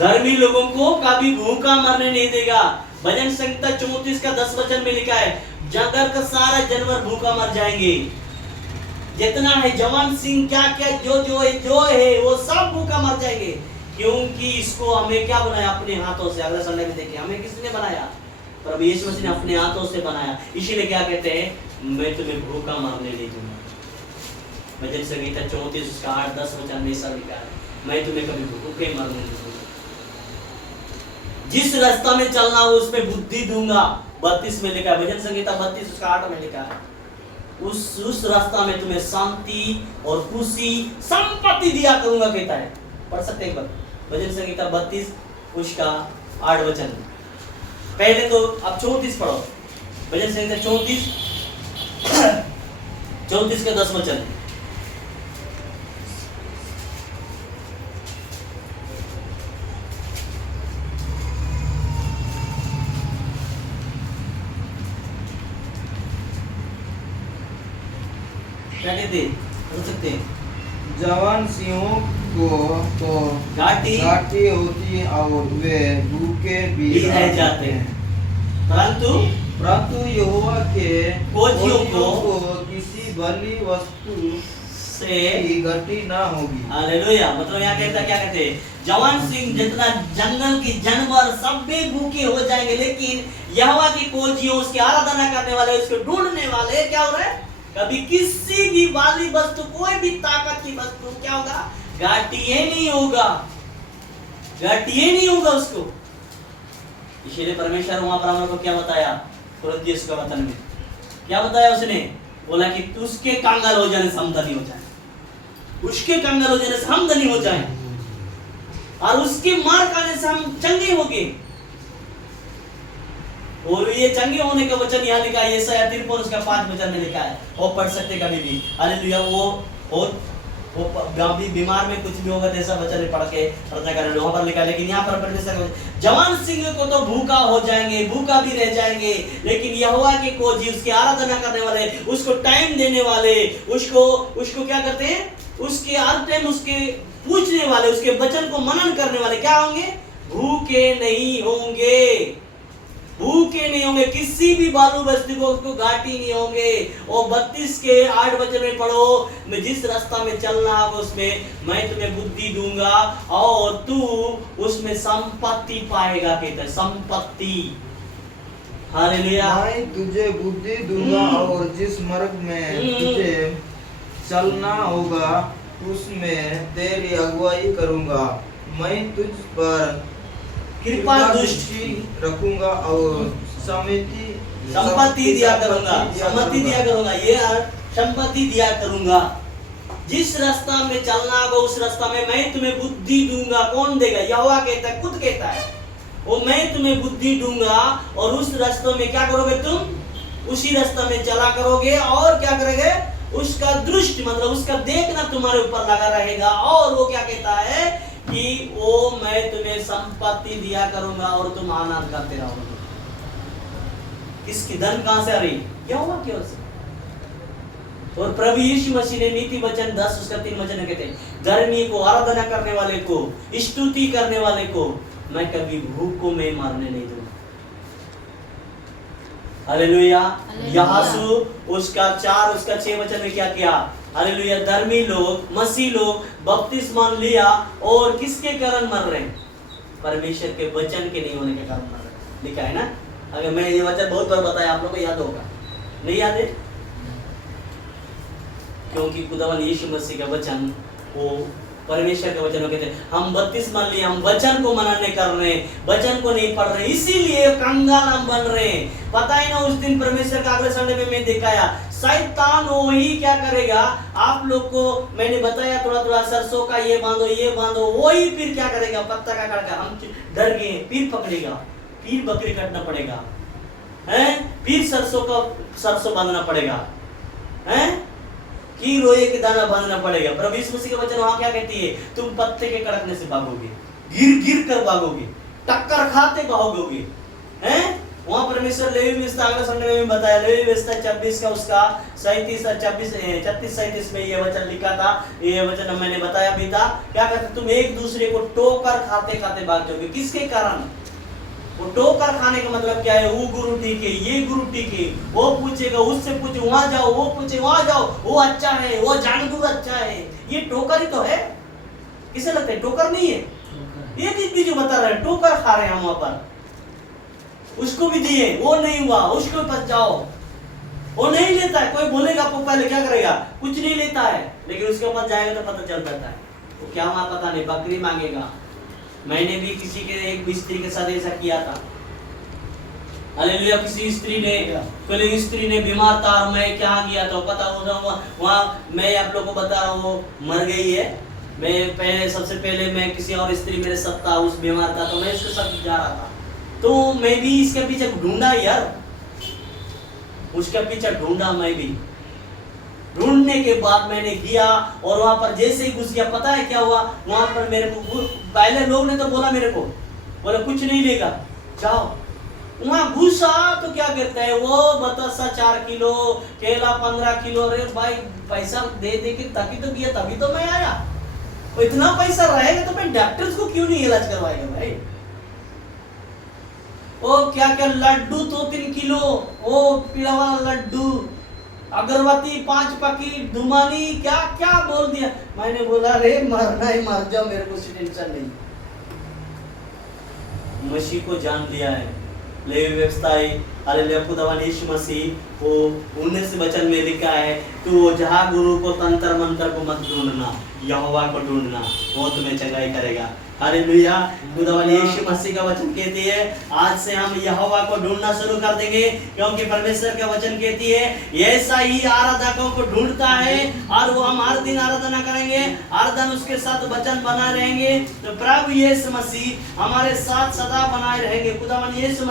धर्मी लोगों को कभी भूखा मरने नहीं देगा। भजन संहिता 34 का 10 वचन में लिखा है, जंगल का सारा जानवर भूखा मर जाएंगे। जितना है जवान सिंह क्या क्या जो है वो सब भूखा मर जाएंगे, क्योंकि इसको हमें क्या बनाया अपने हाथों से। अगले संडे में देखिए हमें किसने बनाया, प्रभु यीशु मसीह ने अपने हाथों से बनाया। इसीलिए क्या कहते हैं, मैं तुम्हें भूखा मरने नहीं दूंगा। भजन संहिता 34 उसका 8-10 वचन में ऐसा लिखा है, मैं तुम्हें कभी भूखे मरने नहीं दूंगा। जिस रास्ता में चलना हो उसमें बुद्धि दूंगा, 32 में लिखा है। भजन संहिता 32 उसका 8 में लिखा है, उस रास्ता में तुम्हें शांति और खुशी संपत्ति दिया करूंगा कहता है। पढ़ सकते हैं एक बार भजन संहिता 32 उसका 8 वचन। पहले तो अब 34 पढ़ो, भजन संहिता 34 का 10 वचन। क्या कहते हैं, पढ़ सकते हैं। जवान सिंहों को तो घाटी होती और वे भूखे भी रह जाते हैं, परंतु यहोवा के खोजियों को किसी भली वस्तु से की घटी ना होगी। हालेलुया। मतलब यहाँ कहता क्या कहते हैं, जवान सिंह जितना जंगल के जानवर सब भी भूखे हो जाएंगे, लेकिन यहोवा की खोजियों, उसकी आराधना करने वाले, उसको ढूंढने वाले क्या हो रहा है, कभी किसी भी वाली वस्तु, कोई भी ताकत की वस्तु क्या होगा, घाटिए नहीं होगा, घाटिए नहीं होगा उसको। इसीलिए परमेश्वर वहां पर हम लोग को क्या बताया, कुरिन्थियों का वचन में क्या बताया उसने, बोला कि उसके कंगाल हो जाने से हम धनी हो जाए, उसके कंगाल हो जाने से हम धनी हो जाए, और उसके मार खाने से हम चंगे हो गए। और ये चंगे होने का वचन यहाँ लिखा है, यशायाह 53 उसका 5 वचन में लिखा है, वो पढ़ सकते कभी भी। हालेलुया। वो बीमार में कुछ भी होगा तो ऐसा वचन पढ़ के प्रार्थना करें, वहां पर लिखा है। लेकिन यहाँ पर परमेश्वर जवान सिंह को तो भूखा हो जाएंगे, भूखा भी रह जाएंगे, लेकिन यहोवा के खोजी, उसकी आराधना करने वाले, उसको टाइम देने वाले, उसको क्या करते हैं, उसके हर टाइम उसके पूछने वाले, उसके वचन को मनन करने वाले क्या होंगे, भूखे नहीं होंगे, भूखे नहीं होंगे, किसी भी बालू बस्ती को उसको घाटी नहीं होंगे। और 32 के 8 वचन में पढ़ो, मैं जिस रास्ता में चलना है उसमें मैं तुम्हें बुद्धि दूंगा और तू उसमें संपत्ति पाएगा, कहता है संपत्ति। हालेलुया। मैं तुझे बुद्धि दूंगा और जिस मार्ग में तुझे चलना होगा उसमें तेरी अगुवाई करूंगा। मैं तुझ पर कृपा दृष्टि रखूंगा और संपत्ति दिया करूंगा, सम्मति दिया करूंगा, ये संपत्ति दिया करूंगा। जिस रास्ता में चलना होगा उस रास्ता में मैं तुम्हें बुद्धि दूंगा। कौन देगा, यहोवा कहता है, खुद कहता है, वो मैं तुम्हें बुद्धि दूंगा और उस रास्ते में क्या करोगे, तुम उसी रास्ते में चला करोगे और क्या करोगे, उसका दृष्टि मतलब उसका देखना तुम्हारे ऊपर लगा रहेगा। और वो क्या कहता है कि वो मैं तुम्हें संपत्ति दिया करूंगा और तुम आनंद करते रहोगे। किसकी धन कहां से आ रही, यहोवा की ओर से। और प्रभु यीशु मसीह ने नीति वचन 10 उसका 3 वचन कहते हैं, धर्मी को, आराधना करने वाले को, स्तुति करने वाले को मैं कभी भूखों में मारने नहीं दूंगा। हालेलुया। यहोशू उसका 4 उसका 6 वचन में क्या किया, हालेलुया, धर्मी लोग, मसीह लोग बपतिस्मा लिया और किसके कारण मर रहे हैं, परमेश्वर के वचन के नहीं होने के कारण मर रहे हैं। लिखा है ना, अगर मैं ये वचन बहुत बार बताया, आप लोगों को याद होगा, नहीं याद है, क्योंकि खुदावन यीशु मसीह का वचन वो परमेश्वर के वचन कहते हैं, हम बपतिस्मा लिए, हम वचन को मनाने कर रहे हैं, वचन को नहीं पढ़ रहे, इसीलिए कंगाल हम बन रहे हैं। पता है ना, उस दिन परमेश्वर का अगले संडे में मैं दिखाया, शैतान वही क्या करेगा, आप लोग को मैंने बताया थोड़ा थोड़ा, सरसों का ये बांधो, वही फिर क्या करेगा, पत्ता का काट, हम डर गए, फिर पकड़ेगा, फिर बकरी काटना पड़ेगा, हैं, फिर सरसों बांधना पड़ेगा, हैं, कि रोए के दाना बांधना पड़ेगा। प्रभु यीशु मसीह का वचन वहां क्या कहती है, तुम पत्ते के कड़कने से भागोगे, गिर गिर कर भागोगे, टक्कर खाते भागोगे, हैं, वहां परमेश्वर लेवी व्यवस्था अगले संडे में भी बताया, लेवी व्यवस्था 26 का उसका 37 और 36 में ये वचन लिखा था। ये वचन मैंने बताया भी था। क्या कहते, तुम एक दूसरे को टोकर खाते खाते भाग जाओगे। किसके कारण? वो टोकर खाने का मतलब क्या है? वो गुरु ठीक है, ये गुरु ठीक है, वो पूछेगा उससे पूछे वहां जाओ, वो पूछे वहां जाओ, वो अच्छा है, वो जानबूझ अच्छा है। ये टोकर ही तो है। किसे लगता है टोकर नहीं है? ये दीदी जो बता रहे हैं टोकर खा रहे हैं हम वहां पर। उसको भी दिए, वो नहीं हुआ, उसको पास जाओ, वो नहीं लेता है। कोई बोलेगा आपको पहले क्या करेगा? कुछ नहीं लेता है, लेकिन उसके पास जाएगा तो पता चल जाता है वो क्या वहां पता नहीं बकरी मांगेगा। मैंने भी किसी के एक स्त्री के साथ ऐसा किया था। हालेलुया। किसी स्त्री ने बीमार था और मैं क्या गया था पता हो वहां मैं आप लोगों को बता रहा हूँ वो मर गई है। मैं सबसे पहले मैं किसी और स्त्री मेरे साथ था, उस बीमार था तो मैं इसके साथ जा रहा था, तो मैं भी इसके पीछे ढूंढा यार, उसके पीछे ढूंढा मैं भी। ढूंढने के बाद मैंने गया और वहां पर जैसे ही घुस गया, पता है क्या हुआ? वहां पर मेरे को पहले लोग ने तो बोला मेरे को, बोले कुछ नहीं लेगा जाओ। वहां घुसा तो क्या कहता है वो बतासा 4 किलो, केला 15 किलो। अरे भाई पैसा दे दे के ताकि तो किया, तभी तो मैं आया। तो इतना पैसा रहेगा तो मैं डॉक्टर्स को क्यों नहीं इलाज करवाएगा भाई? ओ क्या क्या लड्डू 2-3 किलो, ओ पीला वाला लड्डू, अगरबत्ती 5 पैकेट, धुमानी, क्या क्या बोल दिया। मैंने बोला रे मरना ही मर जाओ, मेरे को टेंशन नहीं। मसीह को जान लिया है, लेवी व्यवस्था है। हालेलुया। खुदावन यीशु मसीह वो 19 वचन में लिखा है, तू जहाँ गुरु को तंत्र मंत्र को मत ढूंढना, यहोवा को ढूंढना, वो तुम्हें चंगाई करेगा। हालेलुया। खुदावन यीशु मसीह का वचन कहती है आज से हम यहोवा को ढूंढना शुरू कर देंगे, क्योंकि परमेश्वर का वचन कहती है ऐसा ही आराधकों को ढूंढता है और वो हम हर दिन आराधना करेंगे, हर दिन उसके साथ वचन बनाए रहेंगे। तो प्रभु यीशु मसीह हमारे साथ सदा बनाए रहेंगे। खुदावन यीशु मसीह